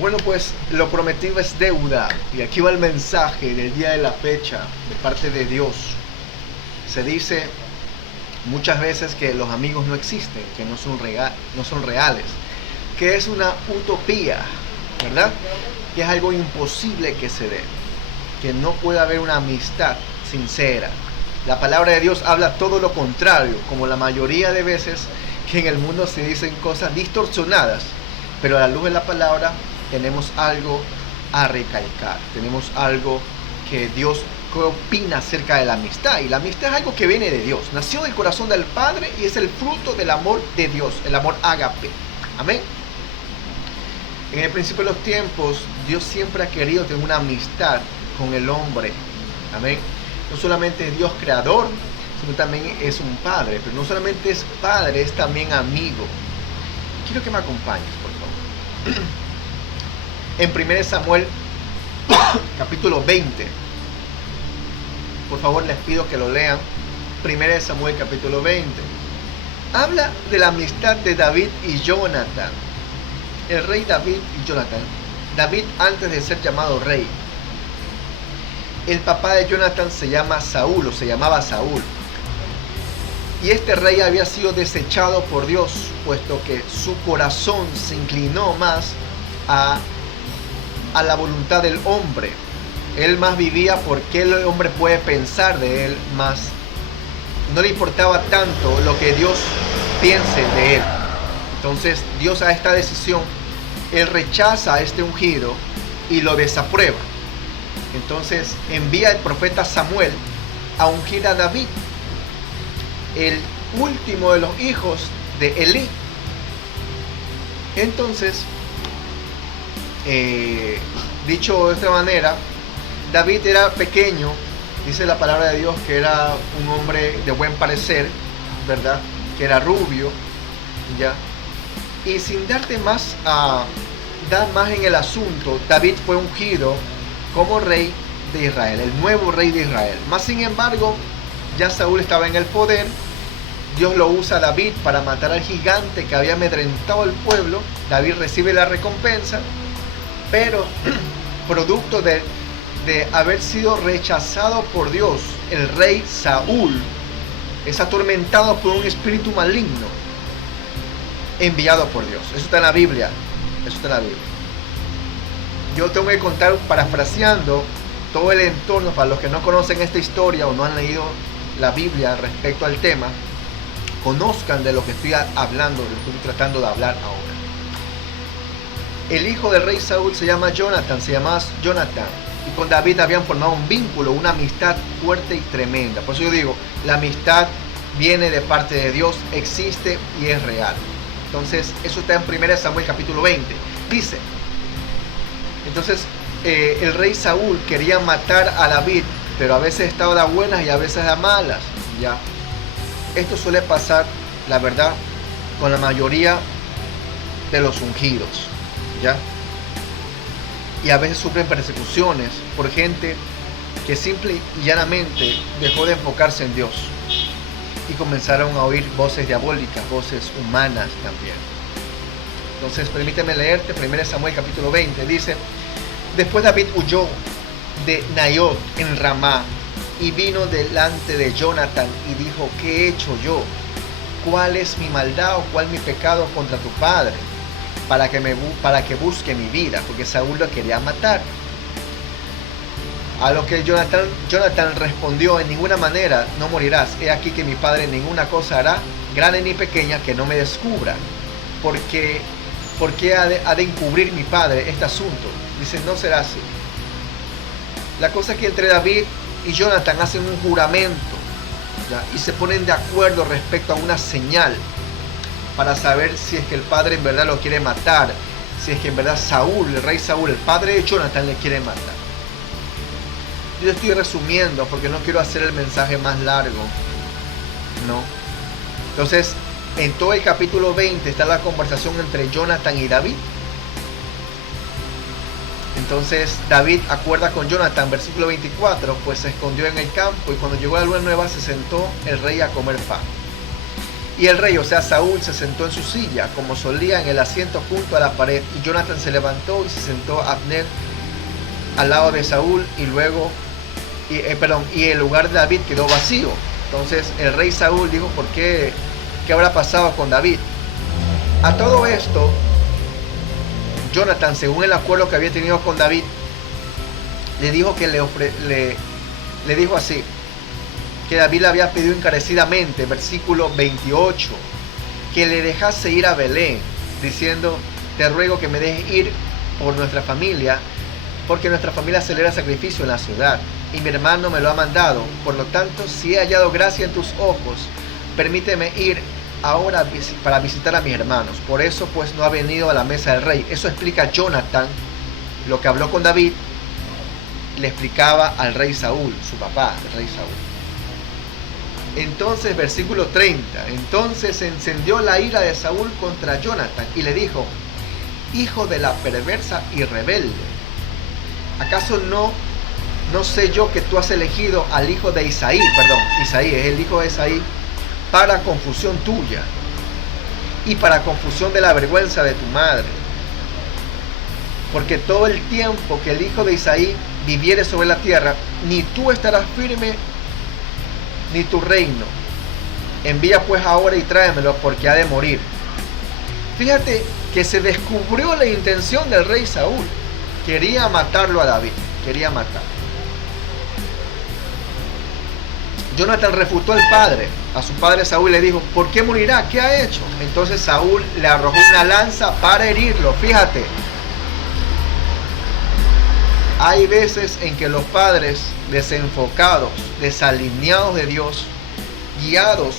Bueno, pues lo prometido es deuda. Y aquí va el mensaje del día de la fecha de parte de Dios. Se dice muchas veces que los amigos no existen, que no son reales, que es una utopía, ¿verdad? Que es algo imposible que se dé, que no puede haber una amistad sincera. La palabra de Dios habla todo lo contrario, como la mayoría de veces que en el mundo se dicen cosas distorsionadas, pero a la luz de la palabra tenemos algo a recalcar, tenemos algo que Dios opina acerca de la amistad. Y la amistad es algo que viene de Dios, nació del corazón del Padre y es el fruto del amor de Dios, el amor ágape. Amén. En el principio de los tiempos, Dios siempre ha querido tener una amistad con el hombre. Amén. No solamente es Dios creador, sino también es un padre. Pero no solamente es padre, es también amigo. Quiero que me acompañes, por favor. En 1 Samuel, capítulo 20. Por favor, les pido que lo lean. 1 Samuel, capítulo 20. Habla de la amistad de David y Jonathan. El rey David y Jonathan. David antes de ser llamado rey. El papá de Jonathan se llama Saúl, o se llamaba Saúl. Y este rey había sido desechado por Dios, puesto que su corazón se inclinó más a la voluntad del hombre. Él más vivía por qué el hombre puede pensar de él, más no le importaba tanto lo que Dios piense de él. Entonces Dios a esta decisión, él rechaza a este ungido y lo desaprueba. Entonces envía el profeta Samuel a ungir a David, el último de los hijos de Elí. Entonces, dicho de esta manera, David era pequeño, dice la palabra de Dios que era un hombre de buen parecer, ¿verdad? Que era rubio, ¿ya? Y sin darte más dar más en el asunto, David fue ungido como rey de Israel, el nuevo rey de Israel. Más sin embargo, ya Saúl estaba en el poder. Dios lo usa a David para matar al gigante que había amedrentado al pueblo. David recibe la recompensa, pero producto de haber sido rechazado por Dios, el rey Saúl es atormentado por un espíritu maligno enviado por Dios. Eso está en la Biblia. Eso está en la Biblia. Yo tengo que contar, parafraseando, todo el entorno para los que no conocen esta historia o no han leído la Biblia respecto al tema, conozcan de lo que estoy hablando, de lo que estoy tratando de hablar ahora. El hijo del rey Saúl se llamaba Jonathan. Y con David habían formado un vínculo, una amistad fuerte y tremenda. Por eso yo digo, la amistad viene de parte de Dios, existe y es real. Entonces, eso está en 1 Samuel capítulo 20. Dice, entonces, el rey Saúl quería matar a David, pero a veces estaba de buenas y a veces de malas, ¿ya? Esto suele pasar, la verdad, con la mayoría de los ungidos, ¿ya? Y a veces sufren persecuciones por gente que simple y llanamente dejó de enfocarse en Dios y comenzaron a oír voces diabólicas, voces humanas también. Entonces permíteme leerte 1 Samuel capítulo 20. Dice: después David huyó de Naiot en Ramá y vino delante de Jonathan y dijo: ¿qué he hecho yo? ¿Cuál es mi maldad o cuál mi pecado contra tu padre? Para que busque mi vida, porque Saúl lo quería matar. A lo que Jonathan respondió: en ninguna manera no morirás. He aquí que mi padre ninguna cosa hará, grande ni pequeña, que no me descubra. ¿Por qué ha de encubrir mi padre este asunto? Dice: no será así. La cosa es que entre David y Jonathan hacen un juramento, ¿ya? Y se ponen de acuerdo respecto a una señal para saber si es que el padre en verdad lo quiere matar, si es que en verdad Saúl, el rey Saúl, el padre de Jonathan, le quiere matar. Yo estoy resumiendo porque no quiero hacer el mensaje más largo, ¿no? Entonces, en todo el capítulo 20 está la conversación entre Jonathan y David. Entonces David acuerda con Jonathan, versículo 24, pues se escondió en el campo y cuando llegó la luna nueva se sentó el rey a comer pan. Y el rey, o sea Saúl, se sentó en su silla, como solía, en el asiento junto a la pared. Y Jonathan se levantó y se sentó Abner al lado de Saúl, y el lugar de David quedó vacío. Entonces el rey Saúl dijo, ¿por qué? ¿Qué habrá pasado con David? A todo esto, Jonathan, según el acuerdo que había tenido con David, le dijo que le dijo así, que David le había pedido encarecidamente, versículo 28, que le dejase ir a Belén, diciendo, te ruego que me dejes ir por nuestra familia, porque nuestra familia celebra sacrificio en la ciudad, y mi hermano me lo ha mandado. Por lo tanto, si he hallado gracia en tus ojos, permíteme ir ahora para visitar a mis hermanos. Por eso pues no ha venido a la mesa del rey. Eso explica Jonathan, lo que habló con David, le explicaba al rey Saúl, su papá, el rey Saúl. Entonces, versículo 30, entonces se encendió la ira de Saúl contra Jonathan y le dijo, hijo de la perversa y rebelde, ¿acaso no sé yo que tú has elegido al hijo de Isaí es el hijo de Isaí, para confusión tuya y para confusión de la vergüenza de tu madre? Porque todo el tiempo que el hijo de Isaí viviere sobre la tierra, ni tú estarás firme, ni tu reino. Envía pues ahora y tráemelo, porque ha de morir. Fíjate que se descubrió la intención del rey Saúl. Quería matarlo a David, quería matarlo. Jonathan refutó a su padre Saúl, le dijo, ¿por qué morirá? ¿Qué ha hecho? Entonces Saúl le arrojó una lanza para herirlo. Fíjate, hay veces en que los padres desenfocados, desalineados de Dios, guiados,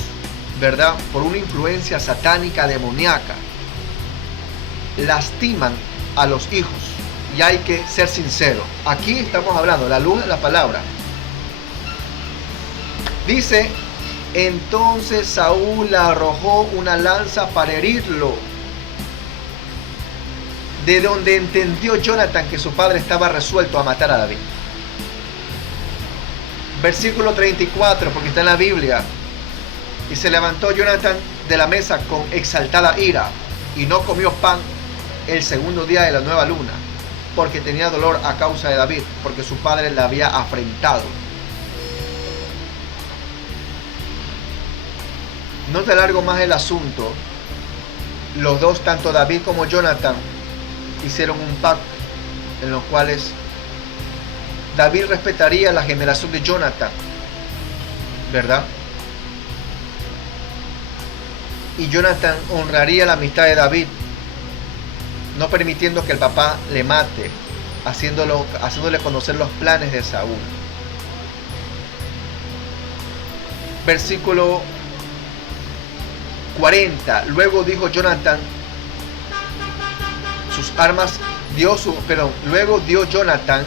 ¿verdad?, por una influencia satánica demoníaca, lastiman a los hijos. Y hay que ser sincero. Aquí estamos hablando, la luz de la palabra. Dice, entonces Saúl le arrojó una lanza para herirlo. De donde entendió Jonathan que su padre estaba resuelto a matar a David. Versículo 34, porque está en la Biblia. Y se levantó Jonathan de la mesa con exaltada ira, y no comió pan el segundo día de la nueva luna, porque tenía dolor a causa de David, porque su padre le había afrentado. No te alargo más el asunto. Los dos, tanto David como Jonathan, hicieron un pacto en los cuales David respetaría la generación de Jonathan, ¿verdad? Y Jonathan honraría la amistad de David, no permitiendo que el papá le mate, haciéndole conocer los planes de Saúl. Versículo 40. Luego dijo Jonathan, luego dio Jonathan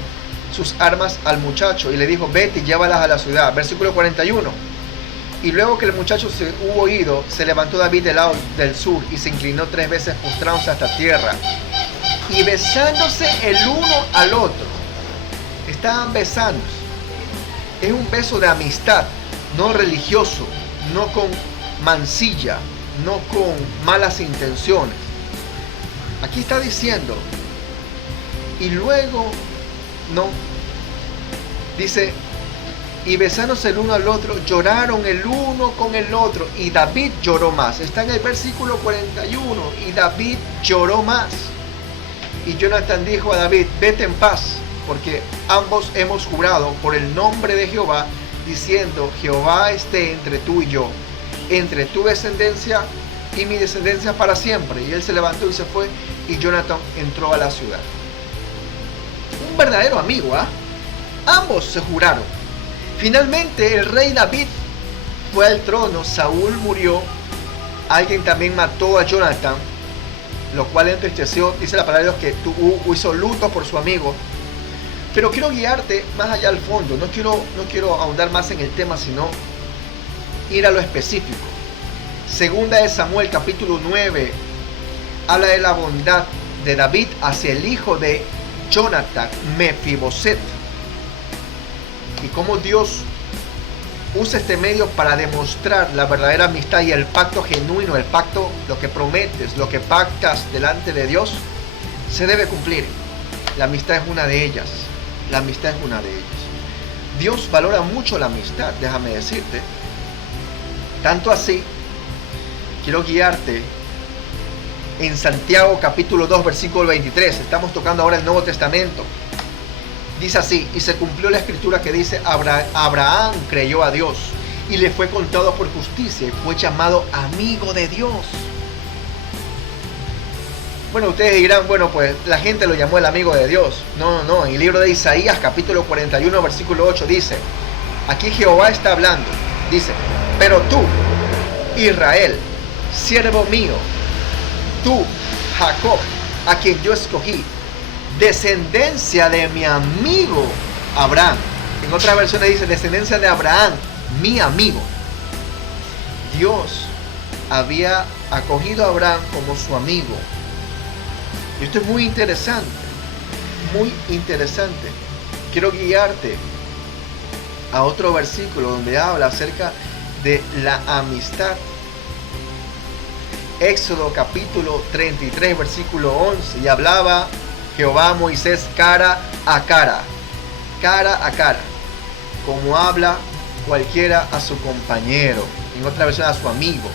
sus armas al muchacho y le dijo, vete y llévalas a la ciudad. Versículo 41. Y luego que el muchacho se hubo ido, se levantó David del lado del sur y se inclinó 3 veces postrándose hasta tierra y besándose el uno al otro. Estaban besándose. Es un beso de amistad, no religioso, no con mancilla, no con malas intenciones. Aquí está diciendo, y luego, no, dice, y besándose el uno al otro, lloraron el uno con el otro, y David lloró más. Está en el versículo 41, y David lloró más. Y Jonathan dijo a David, vete en paz, porque ambos hemos jurado por el nombre de Jehová, diciendo, Jehová esté entre tú y yo, entre tu descendencia y mi descendencia para siempre. Y él se levantó y se fue, y Jonathan entró a la ciudad. Un verdadero amigo, ¿ah? Ambos se juraron. Finalmente el rey David fue al trono, Saúl murió, alguien también mató a Jonathan, lo cual entristeció, dice la palabra de Dios, que hizo luto por su amigo. Pero quiero guiarte más allá al fondo, no quiero ahondar más en el tema, sino ir a lo específico. Segunda de Samuel, capítulo 9, habla de la bondad de David hacia el hijo de Jonathan, Mefiboset, y cómo Dios usa este medio para demostrar la verdadera amistad y el pacto genuino, el pacto, lo que prometes, lo que pactas delante de Dios, se debe cumplir. La amistad es una de ellas. La amistad es una de ellas. Dios valora mucho la amistad, déjame decirte. Tanto así, quiero guiarte en Santiago capítulo 2, versículo 23. Estamos tocando ahora el Nuevo Testamento. Dice así: y se cumplió la escritura que dice: Abraham creyó a Dios y le fue contado por justicia y fue llamado amigo de Dios. Bueno, ustedes dirán, bueno, pues la gente lo llamó el amigo de Dios. No, en el libro de Isaías capítulo 41, versículo 8 dice, aquí Jehová está hablando, dice: pero tú, Israel, siervo mío, tú, Jacob, a quien yo escogí, descendencia de mi amigo Abraham. En otras versiones dice descendencia de Abraham, mi amigo. Dios había acogido a Abraham como su amigo. Y esto es muy interesante, muy interesante. Quiero guiarte a otro versículo donde habla acerca de la amistad. Éxodo capítulo 33, versículo 11. Y hablaba Jehová a Moisés cara a cara, como habla cualquiera a su compañero, en otra versión a su amigo.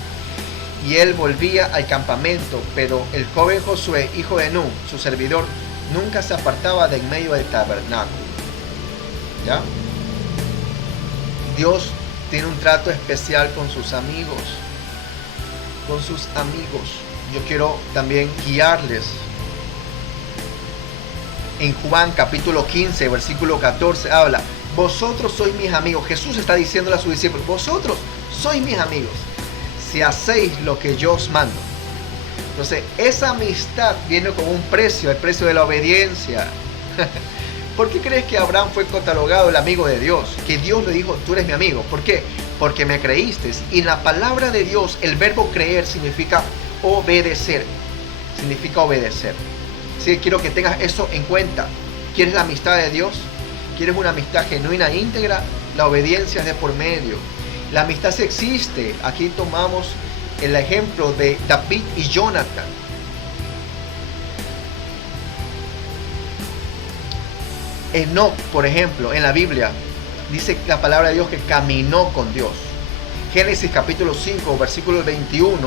Y él volvía al campamento, pero el joven Josué, hijo de Nun, su servidor, nunca se apartaba de en medio del tabernáculo. ¿Ya? Dios tiene un trato especial con sus amigos. Con sus amigos. Yo quiero también guiarles. En Juan capítulo 15, versículo 14, habla: vosotros sois mis amigos. Jesús está diciéndole a sus discípulos: vosotros sois mis amigos si hacéis lo que yo os mando. Entonces, esa amistad viene con un precio, el precio de la obediencia. ¿Por qué crees que Abraham fue catalogado el amigo de Dios? Que Dios le dijo: tú eres mi amigo. ¿Por qué? Porque me creíste. Y en la palabra de Dios, el verbo creer significa obedecer. Significa obedecer. Así que quiero que tengas eso en cuenta. ¿Quieres la amistad de Dios? ¿Quieres una amistad genuina e íntegra? La obediencia es de por medio. La amistad sí existe. Aquí tomamos el ejemplo de David y Jonathan. Enoc, por ejemplo, en la Biblia, dice la palabra de Dios que caminó con Dios. Génesis capítulo 5, versículos 21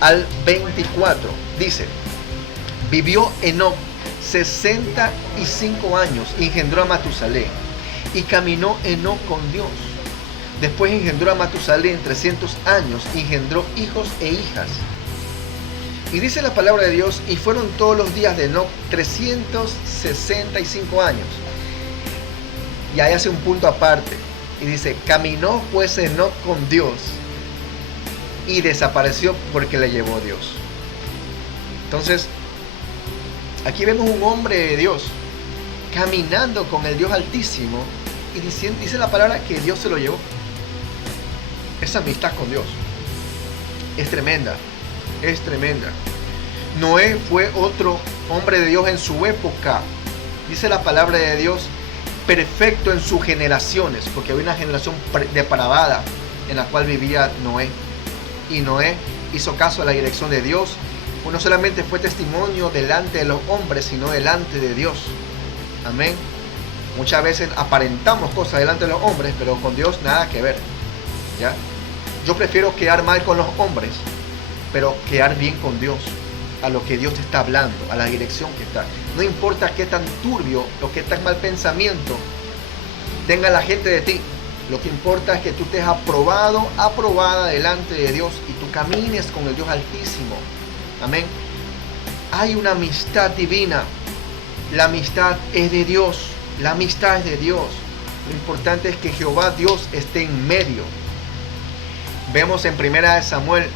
al 24, dice: vivió Enoc 65 años, engendró a Matusalén, y caminó Enoc con Dios. Después engendró a Matusalén 300 años, engendró hijos e hijas. Y dice la palabra de Dios: y fueron todos los días de Enoc 365 años. Y ahí hace un punto aparte. Y dice: caminó pues Enoc con Dios y desapareció porque le llevó Dios. Entonces, aquí vemos un hombre de Dios caminando con el Dios Altísimo. Y dice la palabra que Dios se lo llevó. Esa amistad con Dios es tremenda. Es tremenda. Noé fue otro hombre de Dios en su época. Dice la palabra de Dios: perfecto en sus generaciones, porque había una generación depravada en la cual vivía Noé. Y Noé hizo caso a la dirección de Dios. No solamente fue testimonio delante de los hombres, sino delante de Dios. Amén. Muchas veces aparentamos cosas delante de los hombres, pero con Dios nada que ver. ¿Ya? Yo prefiero quedar mal con los hombres, pero quedar bien con Dios, a lo que Dios te está hablando, a la dirección que está. No importa qué tan turbio o qué tan mal pensamiento tenga la gente de ti. Lo que importa es que tú estés aprobado, aprobada delante de Dios y tú camines con el Dios Altísimo. Amén. Hay una amistad divina. La amistad es de Dios. La amistad es de Dios. Lo importante es que Jehová Dios esté en medio. Vemos en 1 Samuel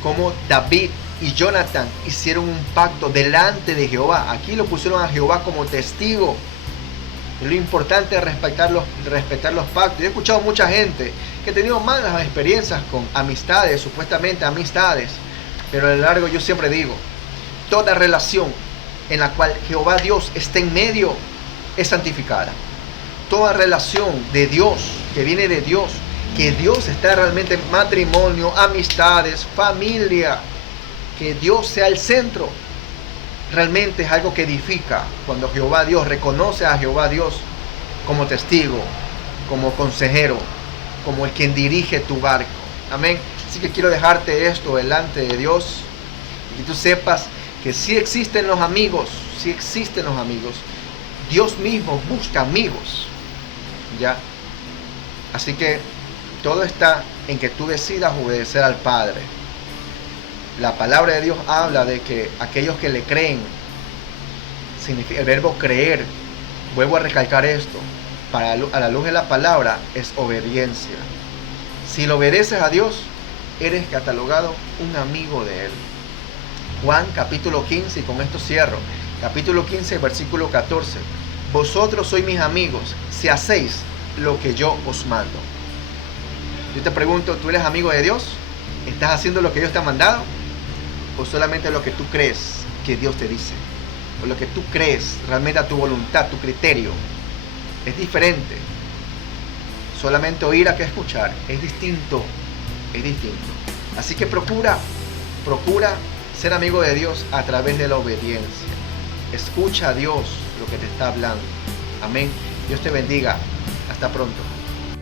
cómo David y Jonathan hicieron un pacto delante de Jehová. Aquí lo pusieron a Jehová como testigo. Y lo importante es respetar los pactos. Yo he escuchado mucha gente que ha tenido malas experiencias con amistades, supuestamente amistades. Pero a lo largo yo siempre digo, toda relación en la cual Jehová Dios esté en medio es santificada. Toda relación de Dios, que viene de Dios, que Dios está realmente en matrimonio, amistades, familia, que Dios sea el centro, realmente es algo que edifica. Cuando Jehová Dios reconoce a Jehová Dios como testigo, como consejero, como el quien dirige tu barco. Amén. Así que quiero dejarte esto delante de Dios y que tú sepas que sí existen los amigos, sí existen los amigos. Dios mismo busca amigos, ¿ya? Así que todo está en que tú decidas obedecer al Padre. La palabra de Dios habla de que aquellos que le creen, significa el verbo creer, vuelvo a recalcar esto, a la luz de la palabra es obediencia. Si le obedeces a Dios, eres catalogado un amigo de Él. Juan capítulo 15, y con esto cierro, capítulo 15, versículo 14. Vosotros sois mis amigos si hacéis lo que yo os mando. Yo te pregunto, ¿tú eres amigo de Dios? ¿Estás haciendo lo que Dios te ha mandado? ¿O solamente lo que tú crees que Dios te dice? ¿O lo que tú crees realmente a tu voluntad, tu criterio? Es diferente. Solamente oír a que escuchar. Es distinto. Es distinto. Así que procura ser amigo de Dios a través de la obediencia. Escucha a Dios lo que te está hablando. Amén. Dios te bendiga. Hasta pronto.